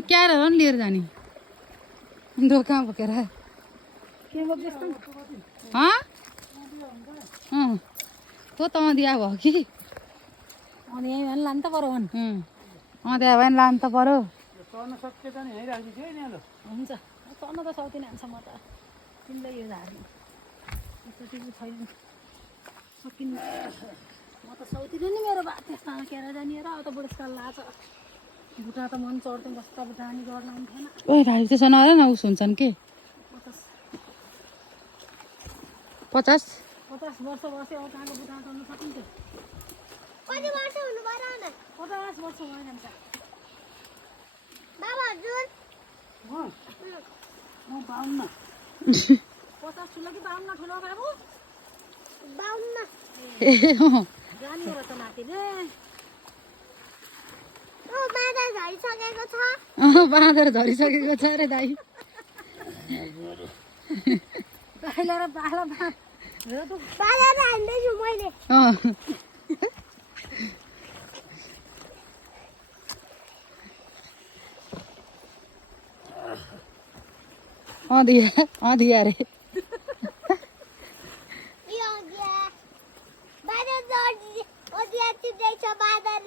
क्यारेर नि लिएर जाने दोकान बोकेर तँ त दिया भयो कि लानु त पर्यो त्यहाँ भयो नि लानु त पर्यो हुन्छ चढ्न त सक्दिनँ हान्छ म त तिमीलाई यो झार्नु छैन सकिन्न म त सक्दिनँ नि मेरो बात त्यस्तो केरा जाने र अब त बुढेसकाल लाग्छ बुढा त मन चढ्थ्यो कस्तो अब जानी गर्न आउँथेन ओइ भाइ त्यसो नगर न उस हुन्छन् के 50 वर्ष बस्यो अब कहाँको बुढा चढ्न सकिन्छ कति वर्ष हुनु पर्यो न 50 वर्ष भयो जान्छ बाबा हजुर म 52 50 ठुलो कि 52 ठुलो बाबु 52 जानी र त नातिले बाँदर झरिसकेको छ बाँदर झरिसकेको छ अरे दाइ दाइले र बाला बाँदर हान्दैछु मैले दिया अरे बाँदर झर्दैछ बाँदर